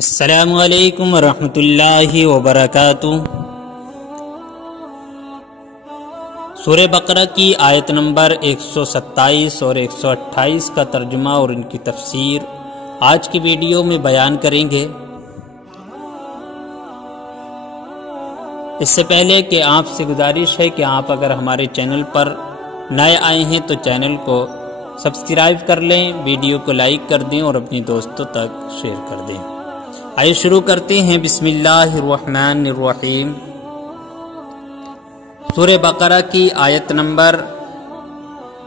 السلام علیکم ورحمۃ اللہ وبرکاتہ۔ سورہ بقرہ کی آیت نمبر 127 اور 128 کا ترجمہ اور ان کی تفسیر آج کی ویڈیو میں بیان کریں گے۔ اس سے پہلے کہ آپ سے گزارش ہے کہ آپ اگر ہمارے چینل پر نئے آئے ہیں تو چینل کو سبسکرائب کر لیں، ویڈیو کو لائک کر دیں اور اپنی دوستوں تک شیئر کر دیں۔ آئیے شروع کرتے ہیں۔ بسم اللہ الرحمن الرحیم۔ سورہ بقرہ کی آیت نمبر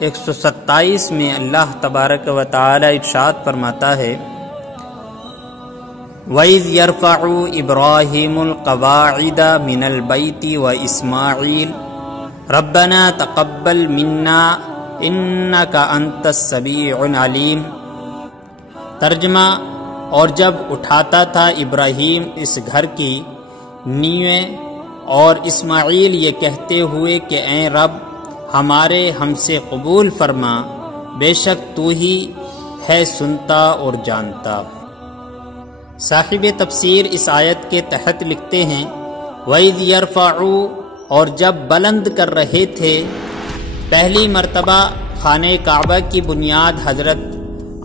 127 میں اللہ تبارک و تعالی ارشاد فرماتا ہے، وَإِذْ يَرْفَعُ إِبْرَاهِيمُ الْقَوَاعِدَ مِنَ الْبَيْتِ وَإِسْمَاعِيلُ رَبَّنَا تَقَبَّلْ مِنَّا إِنَّكَ أَنْتَ السَّمِيعُ الْعَلِيمُ۔ ترجمہ: اور جب اٹھاتا تھا ابراہیم اس گھر کی نیویں اور اسماعیل یہ کہتے ہوئے کہ اے رب ہمارے ہم سے قبول فرما، بے شک تو ہی ہے سنتا اور جانتا۔ صاحب تفسیر اس آیت کے تحت لکھتے ہیں، وَإِذْ يَرْفَعُ، اور جب بلند کر رہے تھے پہلی مرتبہ خانہ کعبہ کی بنیاد حضرت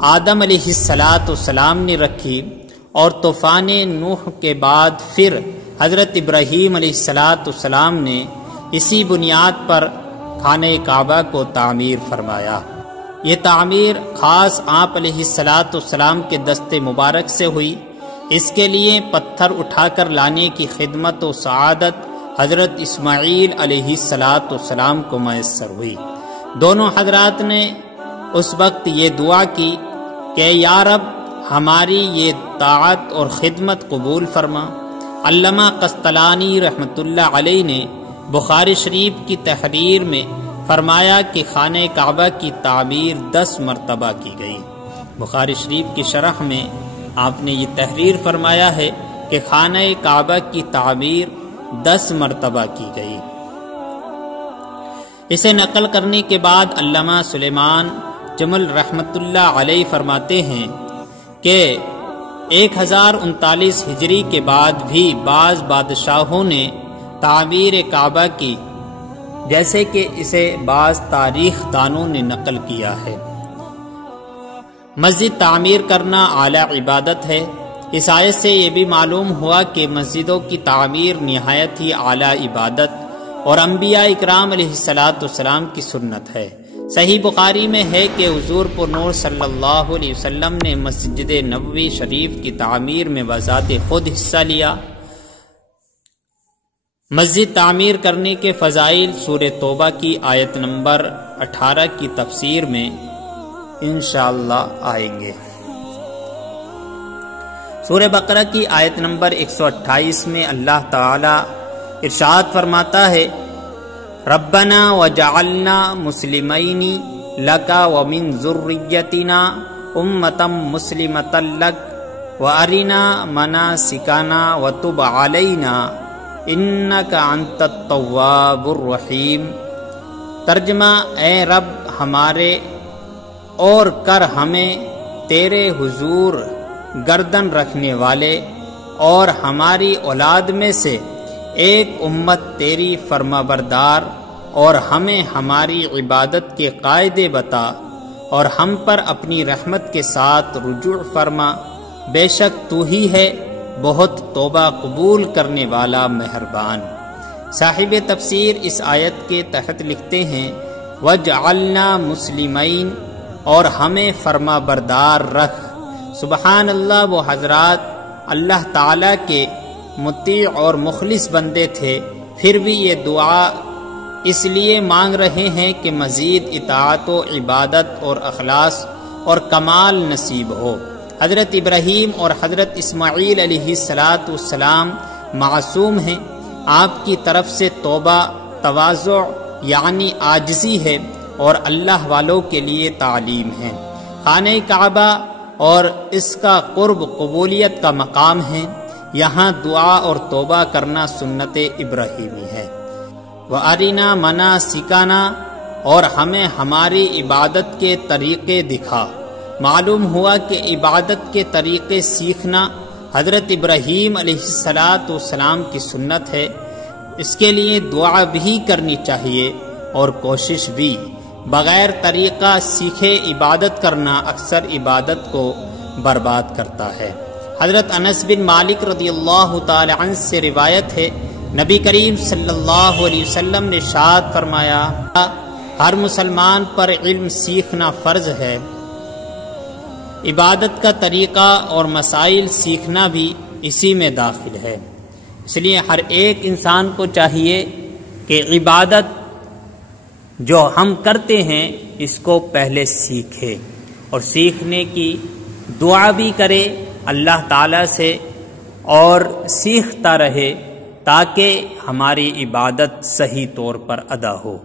آدم علیہ السلام نے رکھی، اور طوفان نوح کے بعد پھر حضرت ابراہیم علیہ السلام نے اسی بنیاد پر خانہ کعبہ کو تعمیر فرمایا۔ یہ تعمیر خاص آپ علیہ السلام کے دست مبارک سے ہوئی۔ اس کے لیے پتھر اٹھا کر لانے کی خدمت و سعادت حضرت اسماعیل علیہ السلام کو میسر ہوئی۔ دونوں حضرات نے اس وقت یہ دعا کی کہ یا رب ہماری یہ طاعت اور خدمت قبول فرما۔ علامہ قسطلانی رحمۃ اللہ علیہ نے بخاری شریف کی تحریر میں فرمایا کہ خانہ کعبہ کی تعمیر 10 مرتبہ کی گئی۔ بخاری شریف کی شرح میں آپ نے یہ تحریر فرمایا ہے کہ خانہ کعبہ کی تعمیر 10 مرتبہ کی گئی۔ اسے نقل کرنے کے بعد علامہ سلیمان جمل رحمۃ اللہ علیہ فرماتے ہیں کہ 1039 ہجری کے بعد بھی بعض بادشاہوں نے تعمیر کعبہ کی، جیسے کہ اسے بعض تاریخ دانوں نے نقل کیا ہے۔ مسجد تعمیر کرنا اعلیٰ عبادت ہے۔ اس آیت سے یہ بھی معلوم ہوا کہ مسجدوں کی تعمیر نہایت ہی اعلیٰ عبادت اور انبیاء اکرام علیہ السلام کی سنت ہے۔ صحیح بخاری میں ہے کہ حضور پر نور صلی اللہ علیہ وسلم نے مسجد نبوی شریف کی تعمیر میں بذات خود حصہ لیا۔ مسجد تعمیر کرنے کے فضائل سورہ توبہ کی آیت نمبر 18 کی تفسیر میں انشاءاللہ آئیں گے۔ سورہ بقرہ کی آیت نمبر 128 میں اللہ تعالی ارشاد فرماتا ہے، ربنا وجعلنا مسلمین لک ومن ذریتنا امۃ مسلمۃ لک وارنا مناسکنا وتب علینا انک انت التواب الرحیم۔ ترجمہ: اے رب ہمارے اور کر ہمیں تیرے حضور گردن رکھنے والے اور ہماری اولاد میں سے ایک امت تیری فرما بردار، اور ہمیں ہماری عبادت کے قاعدے بتا، اور ہم پر اپنی رحمت کے ساتھ رجوع فرما، بے شک تو ہی ہے بہت توبہ قبول کرنے والا مہربان۔ صاحب تفسیر اس آیت کے تحت لکھتے ہیں، وجعلنا مسلمین، اور ہمیں فرما بردار رکھ۔ سبحان اللہ، وہ حضرات اللہ تعالی کے مطیع اور مخلص بندے تھے، پھر بھی یہ دعا اس لیے مانگ رہے ہیں کہ مزید اطاعت و عبادت اور اخلاص اور کمال نصیب ہو۔ حضرت ابراہیم اور حضرت اسماعیل علیہ السلام معصوم ہیں۔ آپ کی طرف سے توبہ تواضع یعنی عاجزی ہے اور اللہ والوں کے لیے تعلیم ہے۔ خانہ کعبہ اور اس کا قرب قبولیت کا مقام ہے۔ یہاں دعا اور توبہ کرنا سنت ابراہیمی ہے۔ وَأَرِنَا مَنَاسِكَنَا، اور ہمیں ہماری عبادت کے طریقے دکھا۔ معلوم ہوا کہ عبادت کے طریقے سیکھنا حضرت ابراہیم علیہ السلام کی سنت ہے، اس کے لیے دعا بھی کرنی چاہیے اور کوشش بھی۔ بغیر طریقہ سیکھے عبادت کرنا اکثر عبادت کو برباد کرتا ہے۔ حضرت انس بن مالک رضی اللہ تعالی عنہ سے روایت ہے، نبی کریم صلی اللہ علیہ وسلم نے ارشاد فرمایا، ہر مسلمان پر علم سیکھنا فرض ہے۔ عبادت کا طریقہ اور مسائل سیکھنا بھی اسی میں داخل ہے۔ اس لیے ہر ایک انسان کو چاہیے کہ عبادت جو ہم کرتے ہیں اس کو پہلے سیکھے اور سیکھنے کی دعا بھی کرے اللہ تعالیٰ سے اور سیکھتا رہے تاکہ ہماری عبادت صحیح طور پر ادا ہو۔